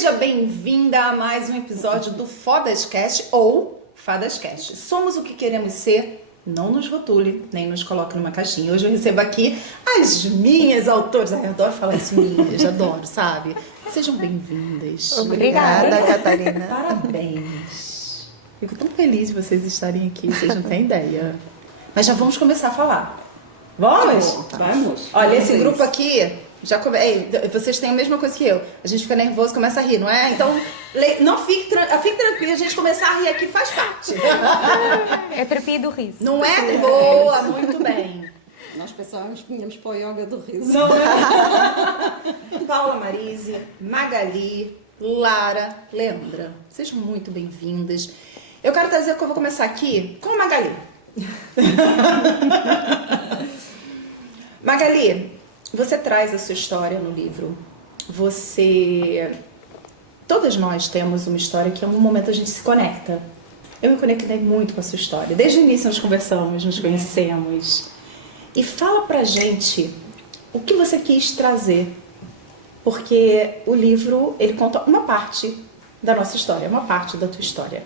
Seja bem-vinda a mais um episódio do Fodascast ou Fadascast. Somos o que queremos ser, não nos rotule, nem nos coloque numa caixinha. Hoje eu recebo aqui as minhas autoras. Ai, eu adoro falar isso, minhas, adoro, sabe? Sejam bem-vindas. Obrigada, Catarina. Parabéns. Fico tão feliz de vocês estarem aqui, vocês não têm ideia. Mas já vamos começar a falar. Vamos? Vamos. Olha, esse grupo aqui... vocês têm a mesma coisa que eu. A gente fica nervoso, começa a rir, não é? Então, não fique tranquilo, a gente começar a rir aqui faz parte. É terapia do riso. Não é? Boa, muito bem. Nós pensávamos que vinhamos para o yoga do riso. Não é? Paula Marise, Magali, Lara, Leandra. Sejam muito bem-vindas. Eu quero dizer que eu vou começar aqui com a Magali. Magali, você traz a sua história no livro. Todas nós temos uma história que em algum momento a gente se conecta. Eu me conectei muito com a sua história. Desde o início nós conversamos, nos conhecemos. E fala pra gente o que você quis trazer. Porque o livro, ele conta uma parte da nossa história, uma parte da tua história.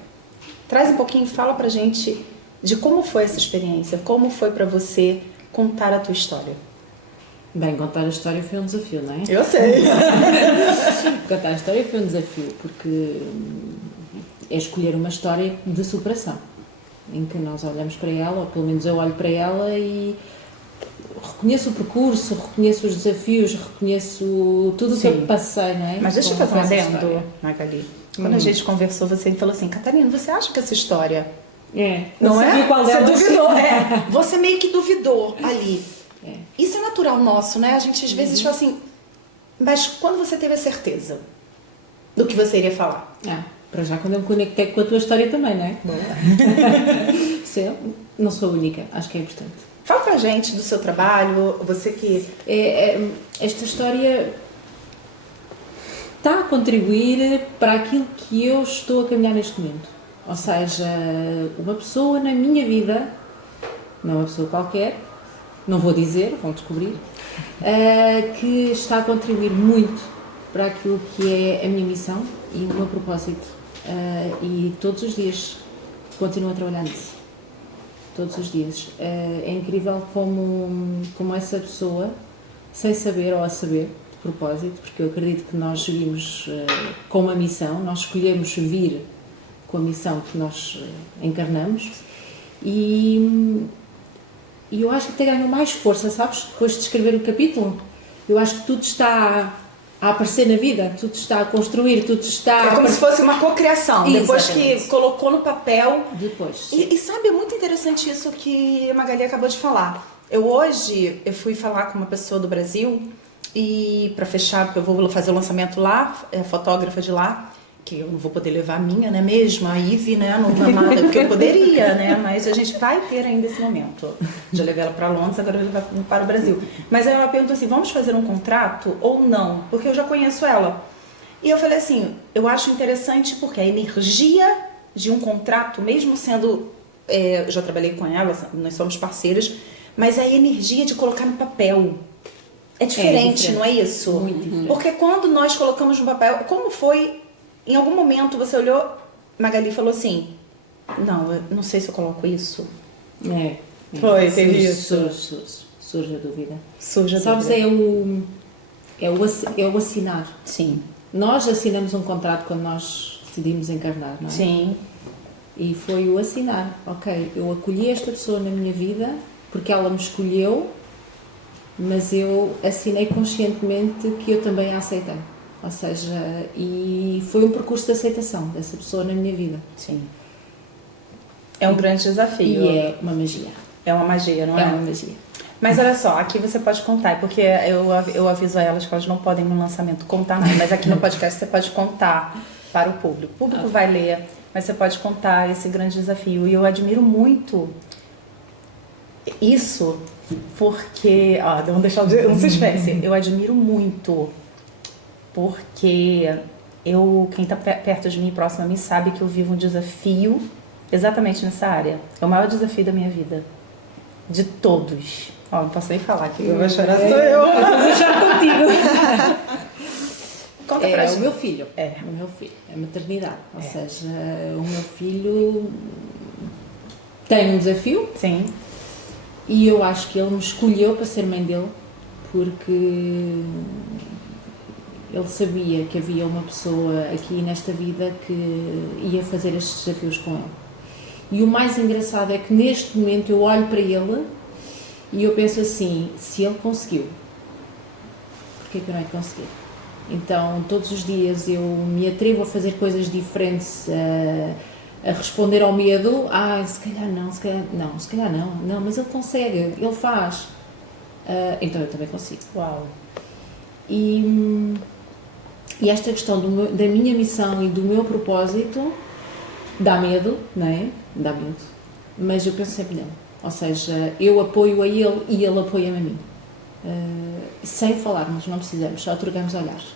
Traz um pouquinho, fala pra gente de como foi essa experiência, como foi pra você contar a tua história. Bem, contar a história foi um desafio, não é? Eu sei. Contar a história foi um desafio, porque é escolher uma história de superação, em que nós olhamos para ela, ou pelo menos eu olho para ela e reconheço o percurso, reconheço os desafios, reconheço tudo o que eu passei, não é? Mas deixa eu fazer um adendo, Magali. Quando a gente conversou, você falou assim, Catarina, você acha que essa história... não sabia qual você delas. duvidou, Você meio que duvidou ali. É. Isso é natural nosso, né? A gente às vezes fala assim, mas quando você teve a certeza do que você iria falar? Para já quando eu me conectei com a tua história também, não é? Não sou a única, acho que é importante. Fala pra gente do seu trabalho, você que... Esta história está a contribuir para aquilo que eu estou a caminhar neste momento. Ou seja, uma pessoa na minha vida, não uma pessoa qualquer, não vou dizer, vão descobrir, que está a contribuir muito para aquilo que é a minha missão e o meu propósito. E todos os dias continuo a trabalhar nisso. Todos os dias. É incrível como essa pessoa, sem saber ou a saber, de propósito, porque eu acredito que nós vimos com uma missão, nós escolhemos vir com a missão que nós encarnamos e eu acho que até ganhou mais força, sabes? Depois de escrever o capítulo, eu acho que tudo está a aparecer na vida, tudo está a construir, tudo está... É como se fosse uma cocriação, depois que colocou no papel. Depois. E sabe, é muito interessante isso que a Magali acabou de falar. Hoje eu fui falar com uma pessoa do Brasil e para fechar, porque eu vou fazer o lançamento lá, fotógrafa de lá, que eu não vou poder levar a minha, né, mesmo, a Ive, né, não dá nada, porque eu poderia, né, mas a gente vai ter ainda esse momento. Já levei ela para Londres, agora eu vou levar para o Brasil. Mas aí ela perguntou assim, vamos fazer um contrato ou não? Porque eu já conheço ela. E eu falei assim, eu acho interessante porque a energia de um contrato, mesmo sendo, eu já trabalhei com ela, nós somos parceiras, mas a energia de colocar no papel é diferente, não é isso? Muito diferente. Porque quando nós colocamos no papel, como foi... Em algum momento você olhou, Magali falou assim, não, eu não sei se eu coloco isso. Foi, teve isso. Surge a dúvida. Surge a Sabes, dúvida. é o assinar. Sim. Nós assinamos um contrato quando nós decidimos encarnar, não é? Sim. E foi o assinar. Ok, eu acolhi esta pessoa na minha vida porque ela me escolheu, mas eu assinei conscientemente que eu também a aceitei. Ou seja, e foi um percurso de aceitação dessa pessoa na minha vida. Sim. É um grande desafio. E é uma magia. É uma magia, não é? É uma magia. Mas olha só, aqui você pode contar, porque eu aviso a elas que elas não podem no lançamento contar nada, mas aqui no podcast você pode contar para o público. O público vai ler, mas você pode contar esse grande desafio. E eu admiro muito isso, porque... vamos deixar um suspense. Eu admiro muito... Porque quem está perto de mim, próximo a mim, sabe que eu vivo um desafio exatamente nessa área. É o maior desafio da minha vida. De todos. Não posso nem falar que eu vou chorar, sou eu. Eu vou chorar contigo. Conta pra É gente. o meu filho. É. O meu filho. A maternidade. Ou seja, o meu filho tem um desafio Sim. e eu acho que ele me escolheu para ser mãe dele porque ele sabia que havia uma pessoa aqui nesta vida que ia fazer estes desafios com ele. E o mais engraçado é que neste momento eu olho para ele e eu penso assim, se ele conseguiu, porquê que eu não hei de conseguir? Então todos os dias eu me atrevo a fazer coisas diferentes, a responder ao medo, se calhar não, se calhar não, mas ele consegue, ele faz. Então eu também consigo. Uau. E esta questão da minha missão e do meu propósito dá medo, não é? Dá medo. Mas eu penso sempre nele. Ou seja, eu apoio a ele e ele apoia-me a mim. Sem falarmos, não precisamos, só trocamos olhares.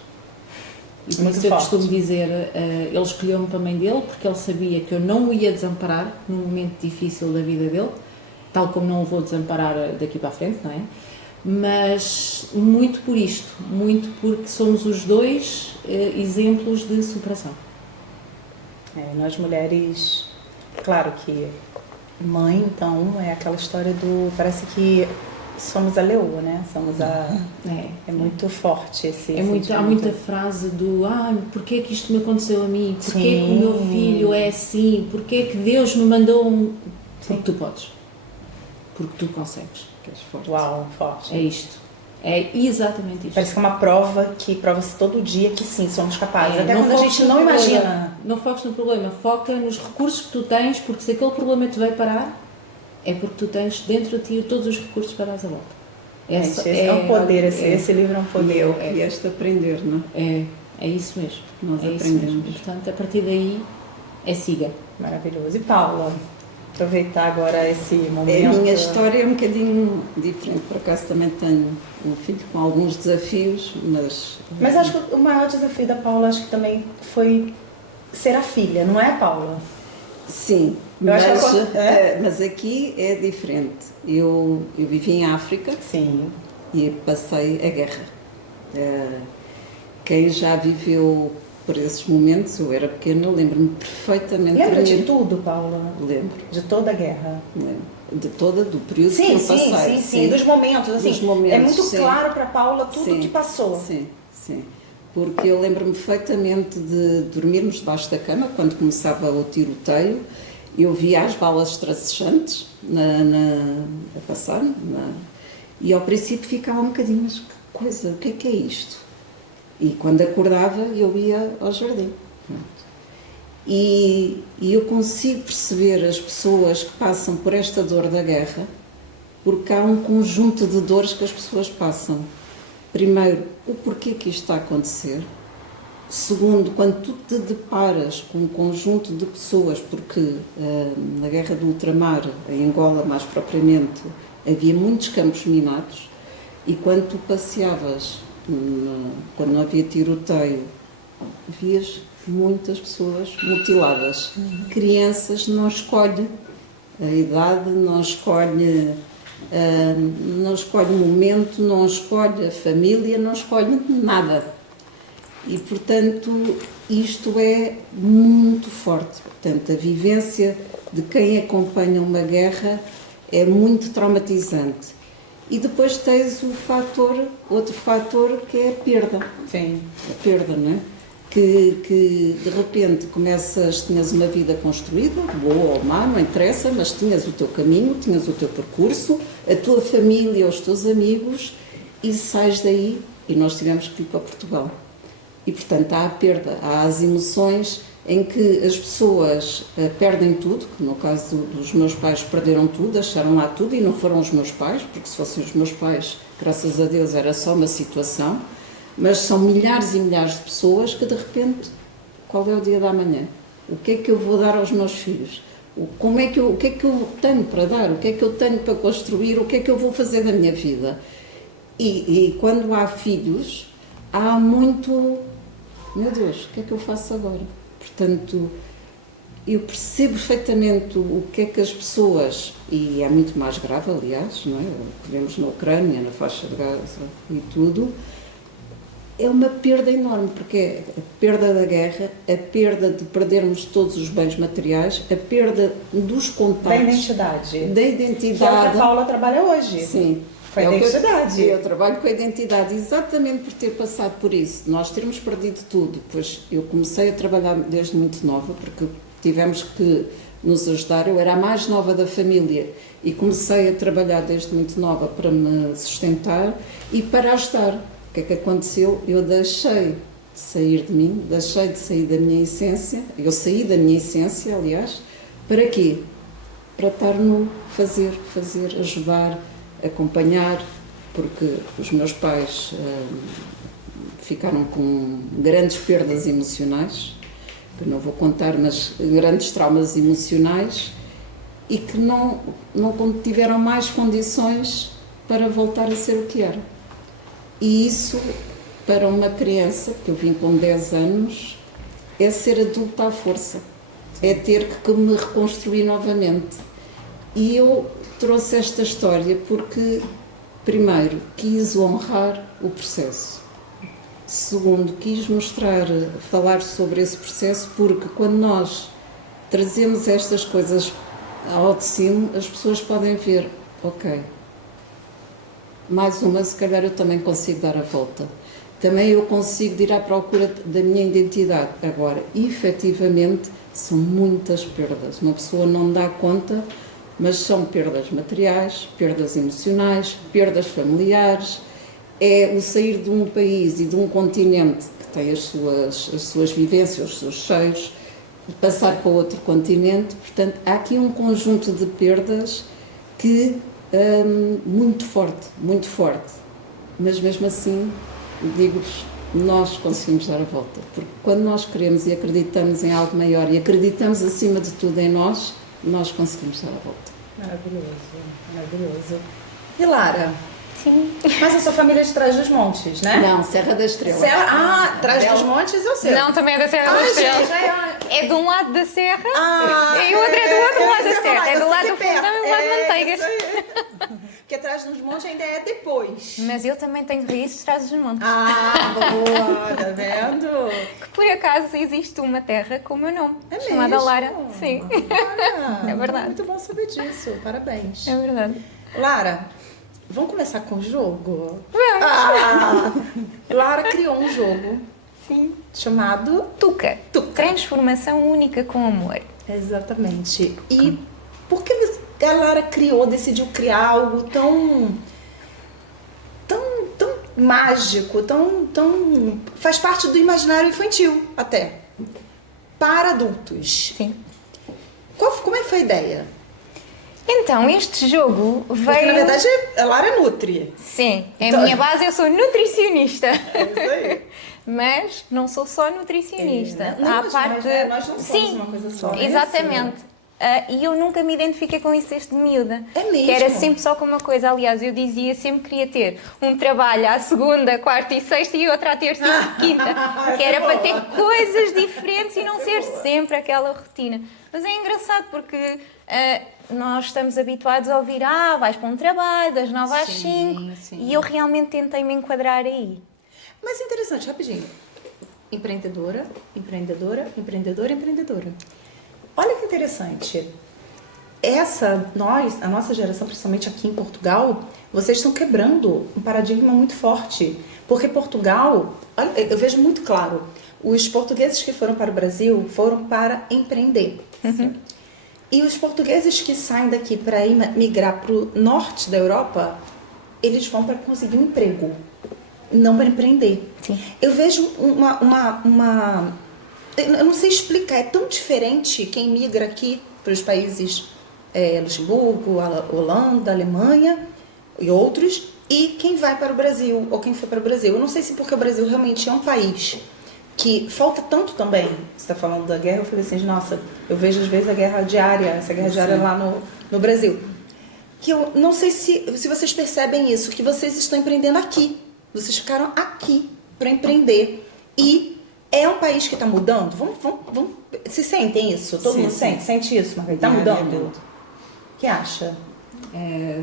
E por Muito isso eu forte. costumo dizer, ele escolheu-me para a mãe dele porque ele sabia que eu não o ia desamparar num momento difícil da vida dele, tal como não o vou desamparar daqui para a frente, não é? Mas muito por isto, muito porque somos os dois exemplos de superação. Nós mulheres, claro que mãe, então, é aquela história do, parece que somos a leoa, né? Somos a... É muito forte esse Há sentimento. muita frase do porquê que isto me aconteceu a mim? Porquê Sim. que o meu filho é assim? Porquê que Deus me mandou um... Porque tu podes. Porque tu consegues. Que és forte. Uau, forte. É isto. É exatamente isto. Parece que é uma prova que prova-se todo dia que sim, somos capazes. Até não quando a foques gente no não problema. imagina. Não foques no problema, foca nos recursos que tu tens, porque se aquele problema te veio parar, é porque tu tens dentro de ti todos os recursos para dar a volta. Esse é um poder, esse livro é um E poder. é o que vieste aprender, não é? É isso mesmo. Nós é isso aprendemos. mesmo. Portanto, a partir daí, siga. Maravilhoso. E Paula, aproveitar agora esse A momento. minha história é um bocadinho diferente, por acaso também tenho um filho com alguns desafios, Mas acho que o maior desafio da Paula, acho que também foi ser a filha, não é, Paula? sim, Eu acho que mas aqui é diferente. Eu vivi em África Sim. e passei a guerra. Quem já viveu por esses momentos, eu era pequena, lembro-me perfeitamente. Lembra de tudo, Paula? Lembro. De toda a guerra? Do período que eu passei. Sim, dos momentos, assim. Dos momentos, é muito sim. claro para Paula tudo Sim, que passou. Sim. Porque eu lembro-me perfeitamente de dormirmos debaixo da cama, quando começava o tiroteio, eu via as balas tracechantes a passar, e ao princípio ficava um bocadinho, mas que coisa, o que é isto? E quando acordava eu ia ao jardim. E eu consigo perceber as pessoas que passam por esta dor da guerra, porque há um conjunto de dores que as pessoas passam. Primeiro, o porquê que isto está a acontecer. Segundo, quando tu te deparas com um conjunto de pessoas, porque na guerra do ultramar, em Angola mais propriamente, havia muitos campos minados, e quando tu passeavas, quando não havia tiroteio, vias muitas pessoas mutiladas. Crianças não escolhe a idade, não escolhe o momento, não escolhe a família, não escolhe nada. E, portanto, isto é muito forte. Portanto, a vivência de quem acompanha uma guerra é muito traumatizante. E depois tens outro fator que é a perda. Sim. A perda, não é? Que de repente tinhas uma vida construída, boa ou má, não interessa, mas tinhas o teu caminho, tinhas o teu percurso, a tua família, os teus amigos, e sais daí, e nós tivemos que ir para Portugal. E, portanto, há a perda, há as emoções em que as pessoas perdem tudo, que no caso dos meus pais perderam tudo, deixaram lá tudo, e não foram os meus pais, porque se fossem os meus pais, graças a Deus, era só uma situação, mas são milhares e milhares de pessoas que, de repente, qual é o dia da manhã? O que é que eu vou dar aos meus filhos? O que é que eu tenho para dar? O que é que eu tenho para construir? O que é que eu vou fazer da minha vida? E quando há filhos, há muito... Meu Deus, o que é que eu faço agora? Portanto, eu percebo perfeitamente o que é que as pessoas, e é muito mais grave, aliás, não é? O que vemos na Ucrânia, na faixa de Gaza e tudo, é uma perda enorme, porque é a perda da guerra, a perda de perdermos todos os bens materiais, a perda dos contactos. Da identidade. Da identidade. Que é o que a Paula trabalha hoje. Sim. Com a identidade. Eu trabalho com a identidade exatamente por ter passado por isso. Nós termos perdido tudo, pois eu comecei a trabalhar desde muito nova, porque tivemos que nos ajudar. Eu era a mais nova da família e comecei a trabalhar desde muito nova para me sustentar e para ajudar. O que é que aconteceu? Eu deixei de sair de mim, deixei de sair da minha essência, eu saí da minha essência, aliás, para quê? Para estar no fazer, ajudar, acompanhar, porque os meus pais ficaram com grandes perdas emocionais, que não vou contar, mas grandes traumas emocionais, e que não tiveram mais condições para voltar a ser o que era. E isso, para uma criança, que eu vim com 10 anos, é ser adulta à força, é ter que me reconstruir novamente. E eu trouxe esta história porque, primeiro, quis honrar o processo. Segundo, quis falar sobre esse processo, porque quando nós trazemos estas coisas ao de cima, as pessoas podem ver, ok, mais uma, se calhar eu também consigo dar a volta. Também eu consigo ir à procura da minha identidade. Agora, efetivamente, são muitas perdas. Uma pessoa não dá conta, mas são perdas materiais, perdas emocionais, perdas familiares. É o sair de um país e de um continente que tem as suas vivências, os seus cheios, passar para outro continente. Portanto, há aqui um conjunto de perdas que muito forte, mas mesmo assim, digo-vos, nós conseguimos dar a volta, porque quando nós queremos e acreditamos em algo maior e acreditamos acima de tudo em nós conseguimos dar a volta. Maravilhoso. E Lara? Sim. Mas a sua família é de Trás-os-Montes, né? Não, Serra da Estrela. Trás-os-Montes eu sei. Não, também é da Serra da Estrela. Gente, É de um lado da serra e e o outro é do outro lado da serra. É do lado do Fundão e do lado de Manteigas. Porque Trás-os-Montes ainda é depois. Mas eu também tenho raízes de Trás-os-Montes. Boa, tá vendo? Que por acaso existe uma terra com o meu nome, É chamada mesmo? Lara. Sim, Lara, É verdade. Muito bom saber disso, parabéns. é verdade. Lara, vamos começar com o jogo? Vamos. Lara criou um jogo Sim. chamado... Tuca. Transformação única com amor. Exatamente. E por que a Lara decidiu criar algo tão mágico, tão faz parte do imaginário infantil até, para adultos? Sim. Como é que foi a ideia? Então, este jogo veio... Porque, na verdade, a Lara é nutri. Sim, Então- a minha base eu sou nutricionista. É isso aí. Mas não sou só nutricionista. Não, Há mas parte... nós não somos Sim, uma coisa só, né? exatamente. E eu nunca me identifiquei com isso desde miúda. É mesmo? Que era sempre só com uma coisa. Aliás, eu dizia sempre que queria ter um trabalho à segunda, quarta e sexta e outro à terça e quinta. Que era para ter coisas diferentes e não ser sempre aquela rotina. Mas é engraçado porque nós estamos habituados a ouvir vais para um trabalho das 9 às 5 e eu realmente tentei me enquadrar aí. Mas interessante, rapidinho. Empreendedora. Olha que interessante. A nossa geração, principalmente aqui em Portugal, vocês estão quebrando um paradigma muito forte. Porque Portugal, olha, eu vejo muito claro, os portugueses que foram para o Brasil foram para empreender. E os portugueses que saem daqui para migrar para o norte da Europa, eles vão para conseguir um emprego, não para empreender. Sim. Eu vejo eu não sei explicar, é tão diferente quem migra aqui para os países Luxemburgo, Holanda, Alemanha e outros, e quem vai para o Brasil, ou quem foi para o Brasil. Eu não sei se porque o Brasil realmente é um país que falta tanto também. Você está falando da guerra, eu falei assim, nossa, eu vejo às vezes a guerra diária, essa guerra diária lá no Brasil. Que eu não sei se vocês percebem isso, que vocês estão empreendendo aqui. Vocês ficaram aqui para empreender. E é um país que está mudando? Vamos. Vocês sentem isso? Todo mundo sente isso, Margarida? Está mudando? O que acha?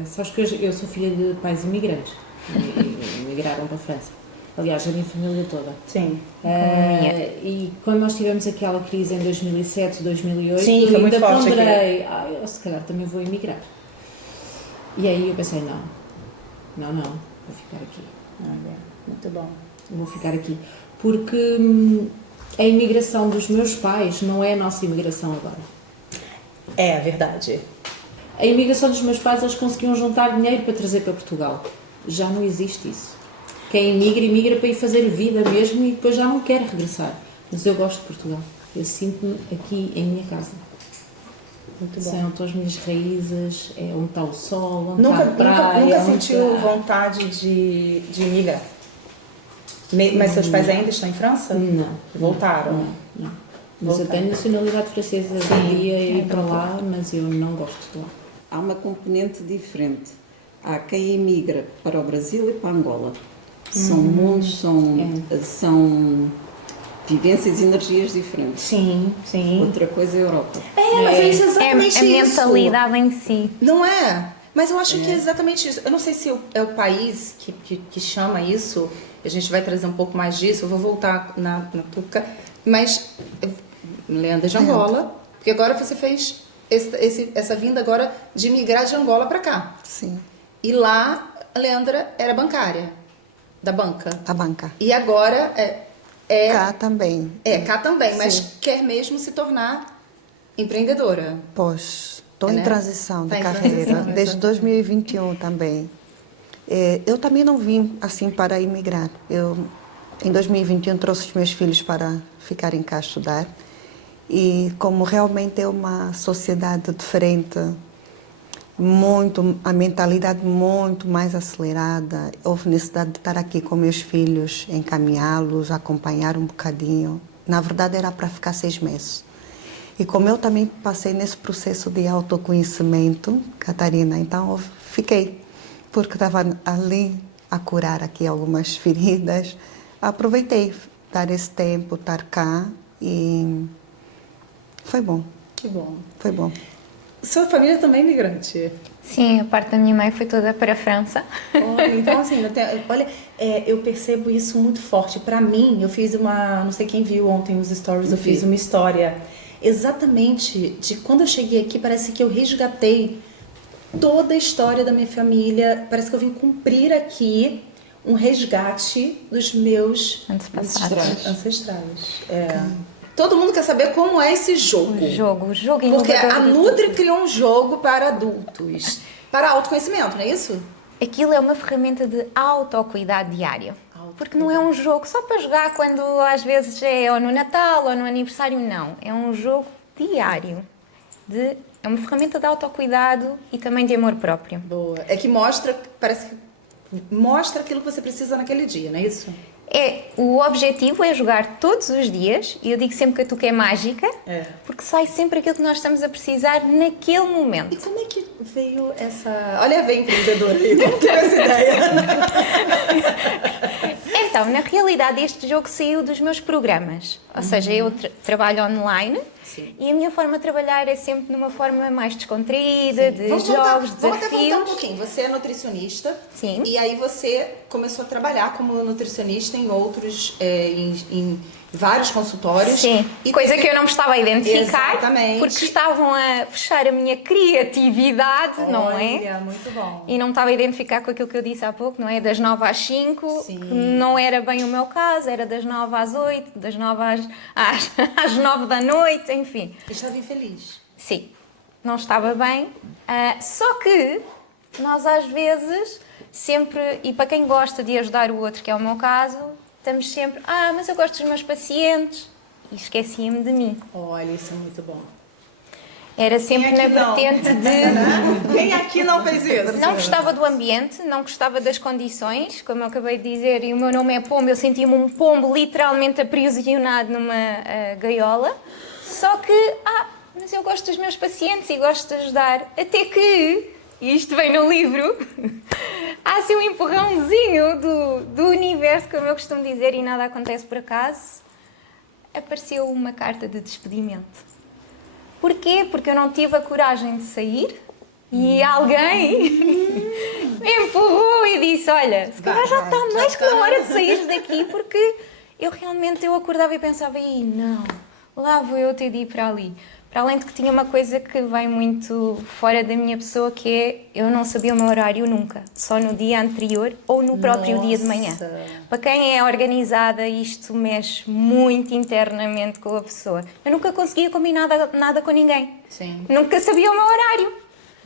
Sabes que eu sou filha de pais imigrantes. Emigraram para a França. Aliás, a minha família toda. Sim. E quando nós tivemos aquela crise em 2007, 2008, Sim, eu foi muito ainda forte ponderei, eu se calhar também vou emigrar. E aí eu pensei, não, vou ficar aqui. Muito bom. Vou ficar aqui. Porque a imigração dos meus pais não é a nossa imigração agora. É verdade. A imigração dos meus pais, eles conseguiam juntar dinheiro para trazer para Portugal. Já não existe isso. Quem imigra para ir fazer vida mesmo e depois já não quer regressar. Mas eu gosto de Portugal. Eu sinto-me aqui em minha casa. Muito bom. São as minhas raízes, é onde está o sol, onde está a Nunca praia. sentiu vontade de imigrar? Mas seus pais ainda estão em França? Não. Voltaram? Não. Mas eu tenho nacionalidade francesa. Um dia ir para lá, mas eu não gosto de lá. Há uma componente diferente. Há quem emigra para o Brasil e para Angola. São mundos, são vivências e energias diferentes. Sim. Outra coisa é a Europa. Mas é exatamente a isso. mentalidade em si. Não é? Mas eu acho que é exatamente isso. Eu não sei se é o país que chama isso. A gente vai trazer um pouco mais disso. Eu vou voltar na Tuca. Mas, Leandra de Angola. Porque agora você fez essa vinda agora de migrar de Angola para cá. Sim, E lá, a Leandra era bancária. Da banca. a banca. E agora Cá também. cá também, mas Sim. quer mesmo se tornar empreendedora. Pois, estou Né? em transição Tá de em carreira, transição, desde exatamente. 2021 também. Eu também não vim assim para emigrar. Eu, em 2021, trouxe os meus filhos para ficarem cá a estudar. E como realmente é uma sociedade diferente, a mentalidade muito mais acelerada, houve necessidade de estar aqui com meus filhos, encaminhá-los, acompanhar um bocadinho. Na verdade, era para ficar 6 meses. E como eu também passei nesse processo de autoconhecimento, Catarina, então eu fiquei, porque estava ali a curar aqui algumas feridas. Aproveitei dar esse tempo, estar cá e foi bom, Que bom. foi bom. Sua família também é imigrante? Sim, a parte da minha mãe foi toda para a França. Olha, então assim, eu percebo isso muito forte. Para mim, eu fiz não sei quem viu ontem os stories, eu fiz uma história exatamente de quando eu cheguei aqui, parece que eu resgatei toda a história da minha família, parece que eu vim cumprir aqui um resgate dos meus ancestrais. Todo mundo quer saber como é esse jogo. O jogo Porque inovador a de Nutri tudo. criou um jogo para adultos, para autoconhecimento, não é isso? Aquilo é uma ferramenta de autocuidado diário. Porque não é um jogo só para jogar quando às vezes é ou no Natal ou no aniversário, não. É um jogo diário. É uma ferramenta de autocuidado e também de amor próprio. Boa. É que parece que mostra aquilo que você precisa naquele dia, não é isso? O objetivo é jogar todos os dias, e eu digo sempre que a Tuca é mágica, porque sai sempre aquilo que nós estamos a precisar naquele momento. E como é que veio essa... Olha, veio empreendedora aí, como que veio essa ideia? Então, na realidade, este jogo saiu dos meus programas. Ou seja, eu trabalho online. Sim. E a minha forma de trabalhar é sempre de uma forma mais descontraída, de Vamos jogos, Vamos até voltar um desafios. pouquinho. Você é nutricionista. Sim. E aí você começou a trabalhar como nutricionista em outros, em vários consultórios. Sim, E coisa que eu não me estava a identificar, Exatamente. porque estavam a fechar a minha criatividade, não é? Olha, muito bom. E não me estava a identificar com aquilo que eu disse há pouco, não é? Das 9 às 5, Sim. que não era bem o meu caso, era das 9 às 8, das 9 às 9 da noite, enfim. Estava infeliz. Sim, não estava bem. Só que nós às vezes sempre, e para quem gosta de ajudar o outro, que é o meu caso, estamos sempre, mas eu gosto dos meus pacientes, e esquecia-me de mim. Olha, isso é muito bom. Era sempre na Quem aqui não? vertente de... Quem aqui não fez isso? Não gostava do ambiente, não gostava das condições, como eu acabei de dizer, e o meu nome é Pombo, eu sentia-me um pombo literalmente aprisionado numa gaiola. Só que, mas eu gosto dos meus pacientes e gosto de ajudar. Até que, e isto vem no livro, há assim um empurrãozinho do universo, como eu costumo dizer, e nada acontece por acaso. Apareceu uma carta de despedimento. Porquê? Porque eu não tive a coragem de sair e alguém empurrou e disse, olha, se calhar já está mais que na hora de sair daqui, porque eu acordava e pensava, não, lá vou eu ter de ir para ali. Para além de que tinha uma coisa que vem muito fora da minha pessoa, que é, eu não sabia o meu horário nunca, só no dia anterior ou no próprio dia de manhã. Para quem é organizada, isto mexe muito internamente com a pessoa. Eu nunca conseguia combinar nada com ninguém. Sim. Nunca sabia o meu horário.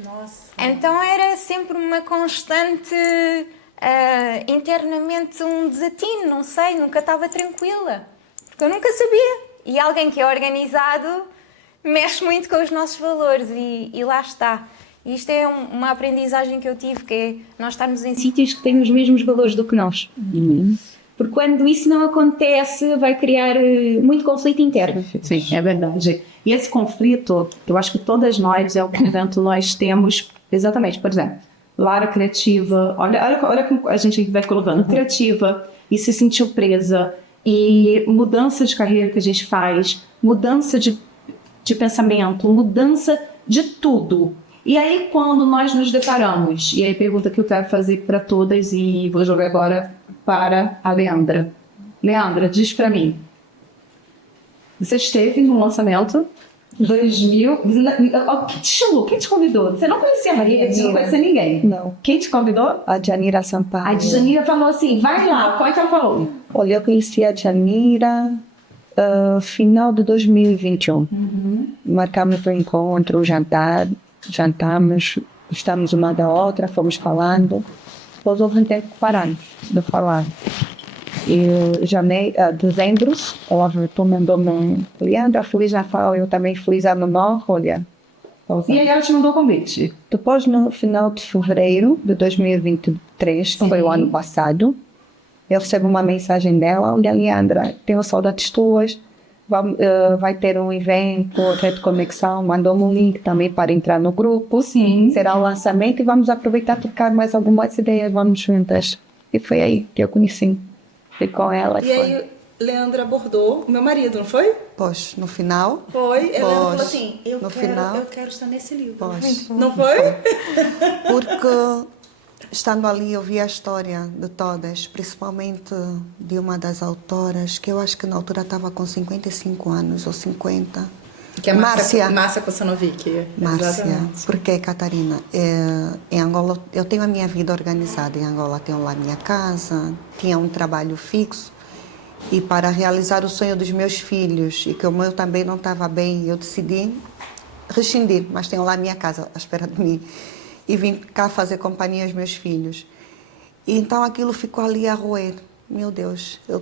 Nossa. Então era sempre uma constante, internamente um desatino, não sei, nunca estava tranquila. Porque eu nunca sabia. E alguém que é organizado mexe muito com os nossos valores e lá está. E isto é uma aprendizagem que eu tive, que é nós estarmos em sítios que têm os mesmos valores do que nós. Porque quando isso não acontece, vai criar muito conflito interno. Sim, é verdade. E esse conflito, eu acho que todas nós, é o que nós temos, exatamente, por exemplo, Lara criativa, olha como a gente vai colocando, criativa, e se sentiu presa, e mudança de carreira que a gente faz, mudança de pensamento, mudança de tudo. E aí quando nós nos deparamos, e aí pergunta que eu quero fazer para todas, e vou jogar agora para a Leandra. Leandra, diz para mim, você esteve no lançamento 2000, quem te chamou? Quem te convidou? Você não conhecia a Maria, você não conhecia ninguém? Não. Quem te convidou? A Janira Sampaio. A Janira falou assim, vai lá, como é que ela falou? Olha, eu conheci a Janira final de 2021. Marcamos um encontro, jantamos, estamos uma da outra, fomos falando. Depois houve um tempo que paramos de falar. E dezembro, tu mandou-me, Leandra, feliz Natal, eu também feliz Ano Novo, olha. E aí ela te mandou o convite? Depois, no final de fevereiro de 2023, que foi o ano passado, eu recebo uma mensagem dela, olha, Leandra, tenho saudades tuas, vai ter um evento, Rede Conexão, mandou-me um link também para entrar no grupo. Sim. Será o lançamento e vamos aproveitar e trocar mais algumas ideias, vamos juntas. E foi aí que eu conheci. Fui com ela. E aí, Leandra abordou o meu marido, não foi? Pois, no final. Foi. Leandra falou Pois, assim, eu quero estar nesse livro. Pois. Não foi? Porque estando ali eu vi a história de todas, principalmente de uma das autoras, que eu acho que na altura estava com 55 anos ou 50. Que é Márcia Kosanovic. Márcia, Exatamente. porque, Catarina, em Angola, eu tenho a minha vida organizada. Em Angola tenho lá minha casa, tinha um trabalho fixo. E para realizar o sonho dos meus filhos, e que o meu também não estava bem, eu decidi rescindir, mas tenho lá minha casa à espera de mim. E vim cá fazer companhia aos meus filhos. E então aquilo ficou ali a roer. Meu Deus, eu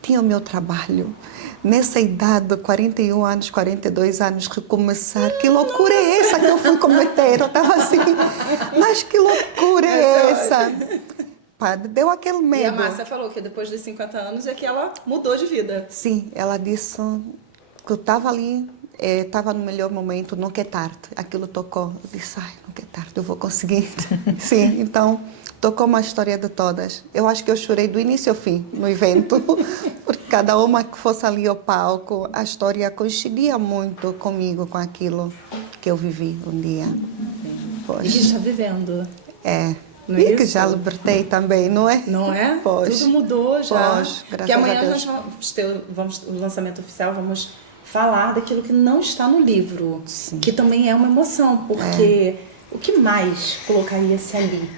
tinha o meu trabalho. Nessa idade, 41 anos, 42 anos, recomeçar. Que loucura é essa que eu fui cometer? Eu estava assim, mas que loucura é essa? Pá, deu aquele medo. E a Márcia falou que depois dos 50 anos é que ela mudou de vida. Sim, ela disse que eu estava ali, estava no melhor momento, nunca é tarde. Aquilo tocou. Eu disse, nunca é tarde, eu vou conseguir. Sim, então tocou uma história de todas. Eu acho que eu chorei do início ao fim no evento, porque cada uma que fosse ali ao palco, a história coincidia muito comigo, com aquilo que eu vivi um dia. E que está vivendo. Não é E que isso? já libertei também, não é? Não é? Pois. Tudo mudou já. Pois, graças Porque amanhã a Deus. nós vamos ter o lançamento oficial, vamos falar daquilo que não está no livro. Sim. Que também é uma emoção, porque o que mais colocaria-se ali?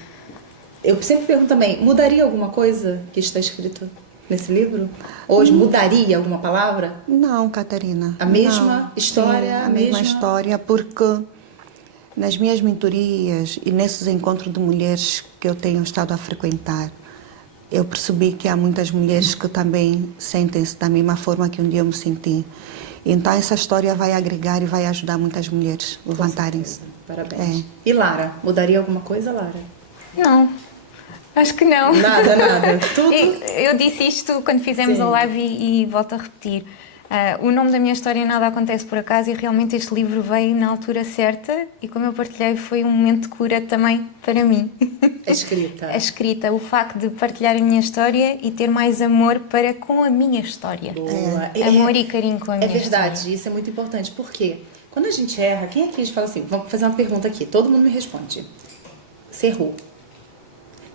Eu sempre pergunto também, mudaria alguma coisa que está escrito nesse livro? Hoje, mudaria alguma palavra? Não, Catarina. A mesma Não. história? Sim, a mesma história, porque nas minhas mentorias e nesses encontros de mulheres que eu tenho estado a frequentar, eu percebi que há muitas mulheres que também sentem-se da mesma forma que um dia eu me senti. Então essa história vai agregar e vai ajudar muitas mulheres a levantarem-se. Parabéns. E Lara, mudaria alguma coisa, Lara? Não, acho que não. Nada. Tudo. Eu disse isto quando fizemos Sim. a live e volto a repetir. O nome da minha história Nada Acontece por Acaso, e realmente este livro veio na altura certa e, como eu partilhei, foi um momento de cura também para mim. A escrita. A escrita, o facto de partilhar a minha história e ter mais amor para com a minha história. Boa. Amor e carinho com a minha verdade, história. isso é muito importante. Por quê? Quando a gente erra, quem aqui fala assim, vamos fazer uma pergunta aqui, todo mundo me responde. Você errou.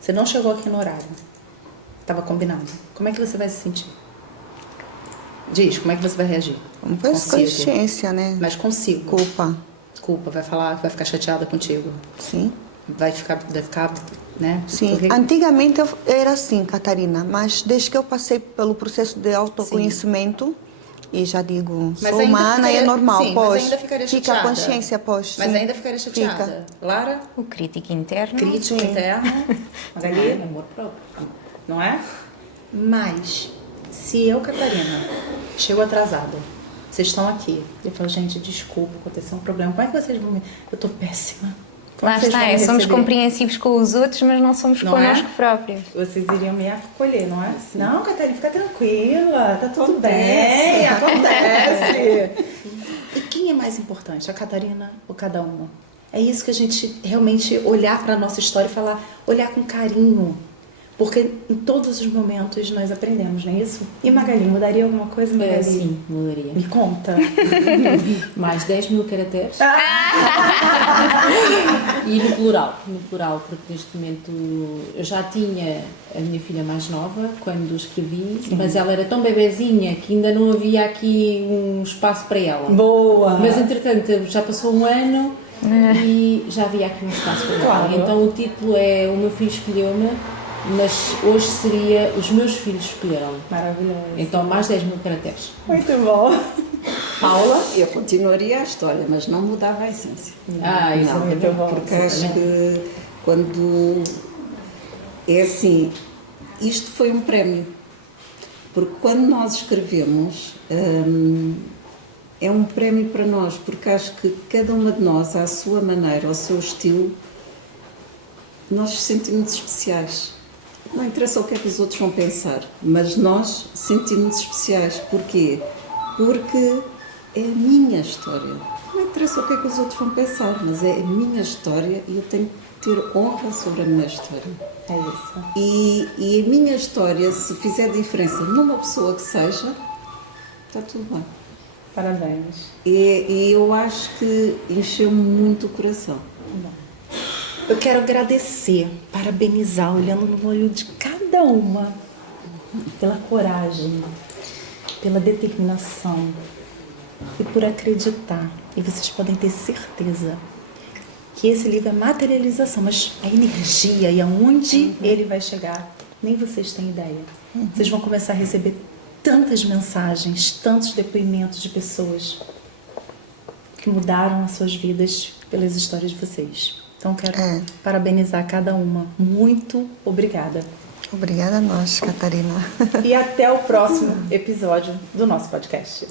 Você não chegou aqui no horário. Estava combinado. Como é que você vai se sentir? Diz, como é que você vai reagir? Um pouco de consciência, né? Mas consigo. Culpa. Culpa, vai falar, vai ficar chateada contigo. Sim. Vai ficar, né? Sim, Porque... antigamente eu era assim, Catarina, mas desde que eu passei pelo processo de autoconhecimento, e já digo, Mas sou ainda humana e é ficaria- normal, sim, mas pois, ainda ficaria fica a chateada. consciência, pois. Mas sim. ainda ficaria chateada. Fica. Lara, O crítico interno. crítico Sim. interno. Magali, Amor próprio. não é? Mas, se eu, Catarina, chego atrasada, vocês estão aqui, eu falo, gente, desculpa, aconteceu um problema, como é que vocês vão me... Eu tô péssima. Como Lá é que vocês está, vão me somos receber? compreensivos com os outros, mas não somos Não é? connosco próprios. Vocês iriam me acolher, não é? Não, Catarina, fica tranquila, tá tudo bem, acontece. E quem é mais importante, a Catarina ou cada uma? É isso que a gente realmente olhar para a nossa história e falar, olhar com carinho. Porque em todos os momentos nós aprendemos, não é isso? E Magali, mudaria alguma coisa, Magali? Sim, mudaria. Me conta. Mais 10.000 caracteres. E no plural, porque neste momento eu já tinha a minha filha mais nova quando escrevi, mas ela era tão bebezinha que ainda não havia aqui um espaço para ela. Boa! Mas entretanto já passou um ano e já havia aqui um espaço para Claro. ela. Então o título é O Meu Filho Escolheu-me, mas hoje seria Os Meus Filhos Escolheram-me. Maravilhoso. Então mais 10.000 caracteres. Muito bom. Paula? Eu continuaria a história, mas não mudava a essência. Isso é Não, muito bom. porque acho que quando é assim, isto foi um prémio, porque quando nós escrevemos é um prémio para nós, porque acho que cada uma de nós, à sua maneira, ao seu estilo, nós sentimos especiais. Não interessa o que é que os outros vão pensar, mas nós sentimos especiais. Porquê? Porque é a minha história. Não interessa o que é que os outros vão pensar, mas é a minha história e eu tenho que ter honra sobre a minha história. É isso. E a minha história, se fizer diferença numa pessoa que seja, está tudo bem. Parabéns. E eu acho que encheu-me muito o coração. Eu quero agradecer, parabenizar, olhando no olho de cada uma, pela coragem, pela determinação e por acreditar. E vocês podem ter certeza que esse livro é materialização, mas a energia e aonde ele vai chegar, nem vocês têm ideia. Vocês vão começar a receber tantas mensagens, tantos depoimentos de pessoas que mudaram as suas vidas pelas histórias de vocês. Então, quero parabenizar cada uma. Muito obrigada. Obrigada a nós, Catarina. E até o próximo episódio do nosso podcast.